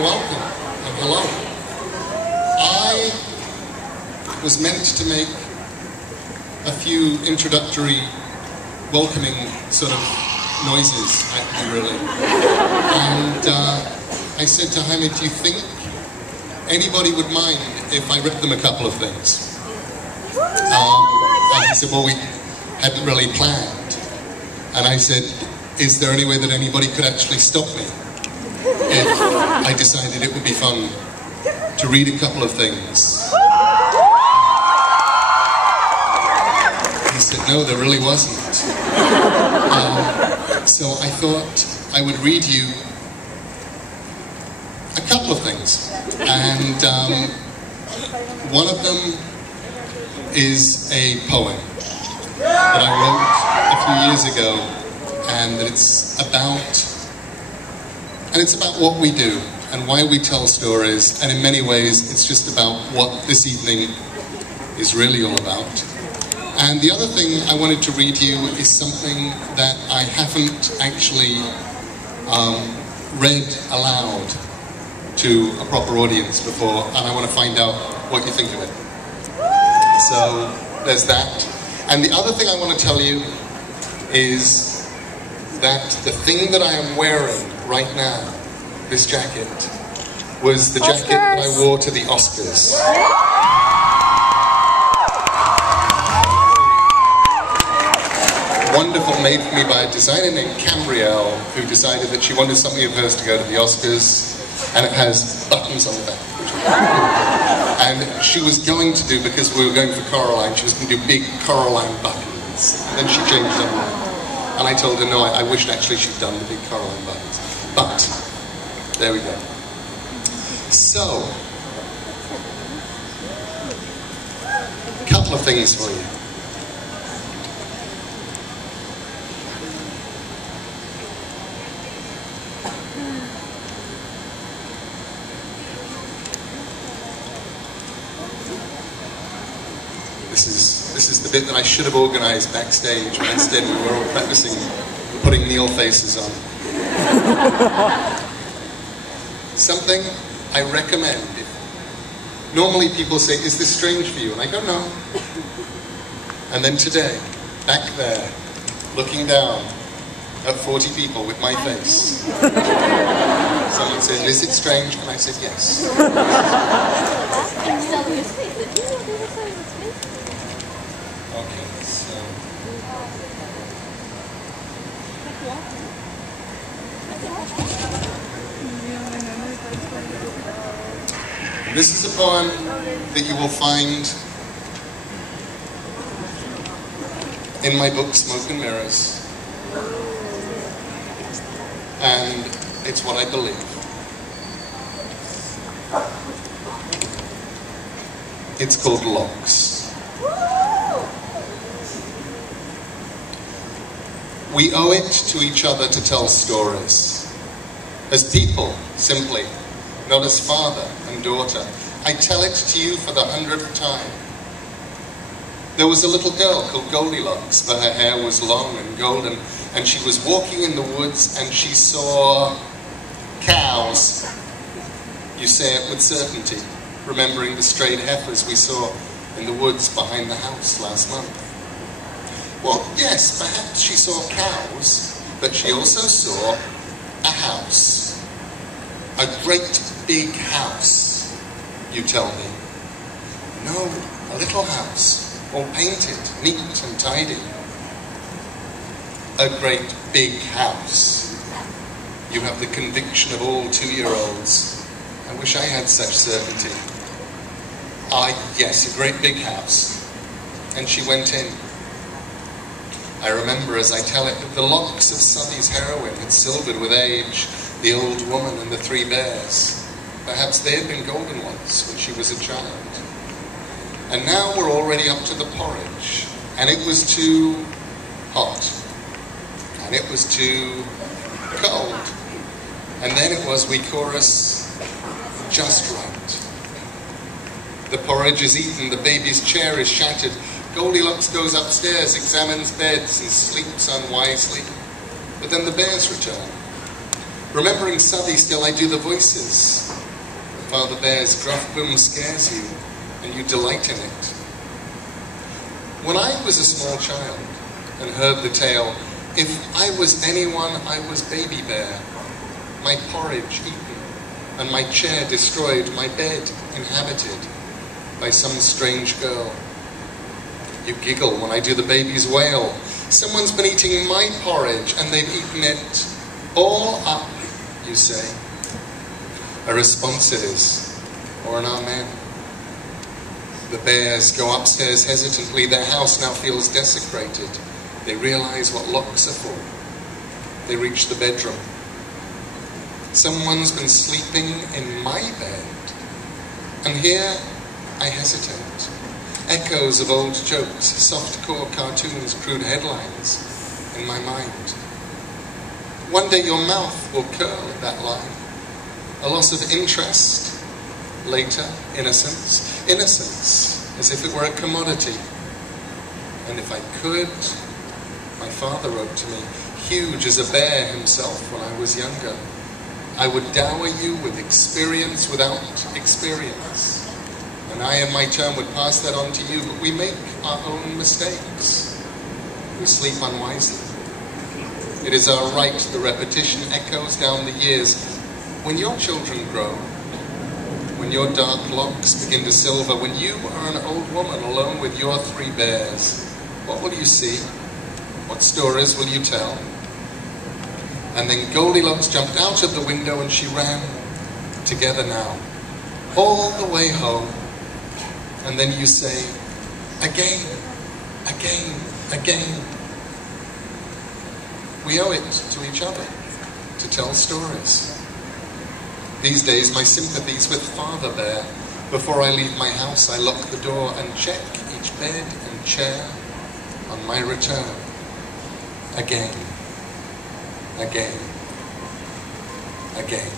and welcome, and hello. I was meant to make a few introductory, welcoming sort of noises, actually, really. And I said to Jaime, do you think anybody would mind if I ripped them a couple of things? And he said, well, we hadn't really planned. And I said, is there any way that anybody could actually stop me if I decided it would be fun to read a couple of things? He said, no, there really wasn't. So I thought I would read you a couple of things. And one of them is a poem that I wrote a few years ago, and that it's about what we do and why we tell stories, and in many ways it's just about what this evening is really all about. And the other thing I wanted to read you is something that I haven't actually read aloud to a proper audience before, and I want to find out what you think of it. So there's that. And the other thing I want to tell you is that the thing that I am wearing right now, this jacket, was the jacket that I wore to the Oscars. Wonderful, made for me by a designer named Cambrielle, who decided that she wanted something of hers to go to the Oscars, and it has buttons on the back. And she was going to do, because we were going for Coraline, she was going to do big Coraline buttons. And then she changed her mind. And I told her, no, I wished actually she'd done the big Coraline buttons. But, there we go. So, a couple of things for you. This is the bit that I should have organised backstage, but instead we were all practicing putting Neil faces on. Something I recommend. Normally people say, is this strange for you? And I go, no. And then today, back there, looking down at 40 people with my face, someone said, is it strange? And I said, yes. Okay, so... This is a poem that you will find in my book, Smoke and Mirrors. And it's what I believe. It's called Locks. We owe it to each other to tell stories. As people, simply, not as father and daughter. I tell it to you for the 100th time. There was a little girl called Goldilocks, but her hair was long and golden, and she was walking in the woods and she saw cows. You say it with certainty, remembering the strayed heifers we saw in the woods behind the house last month. Well, yes, perhaps she saw cows, but she also saw a house. A great big house, you tell me. No, a little house, all painted, neat and tidy. A great big house. You have the conviction of all 2-year-olds. I wish I had such certainty. Ah, yes, a great big house. And she went in. I remember as I tell it that the locks of Southey's heroine had silvered with age, the old woman and the 3 bears. Perhaps they had been golden once when she was a child. And now we're already up to the porridge, and it was too hot, and it was too cold. And then it was, we chorus, just right. The porridge is eaten, the baby's chair is shattered. Goldilocks goes upstairs, examines beds, and sleeps unwisely. But then the bears return. Remembering Southey still, I do the voices. Father Bear's gruff boom scares you, and you delight in it. When I was a small child and heard the tale, if I was anyone, I was Baby Bear, my porridge eaten, and my chair destroyed, my bed inhabited by some strange girl. You giggle when I do the baby's wail. Someone's been eating my porridge, and they've eaten it all up, you say. A response it is, or an amen. The bears go upstairs hesitantly. Their house now feels desecrated. They realize what locks are for. They reach the bedroom. Someone's been sleeping in my bed. And here I hesitate. Echoes of old jokes, soft-core cartoons, crude headlines in my mind. One day your mouth will curl at that line. A loss of interest. Later, innocence. Innocence, as if it were a commodity. And if I could, my father wrote to me, huge as a bear himself when I was younger, I would dower you with experience without experience. And I in my turn would pass that on to you, but we make our own mistakes. We sleep unwisely. It is our right, the repetition echoes down the years. When your children grow, when your dark locks begin to silver, when you are an old woman alone with your 3 bears, what will you see? What stories will you tell? And then Goldilocks jumped out of the window and she ran, together now, all the way home. And then you say, again, again, again. We owe it to each other to tell stories. These days, my sympathy's with Father Bear. Before I leave my house, I lock the door and check each bed and chair on my return. Again, again, again.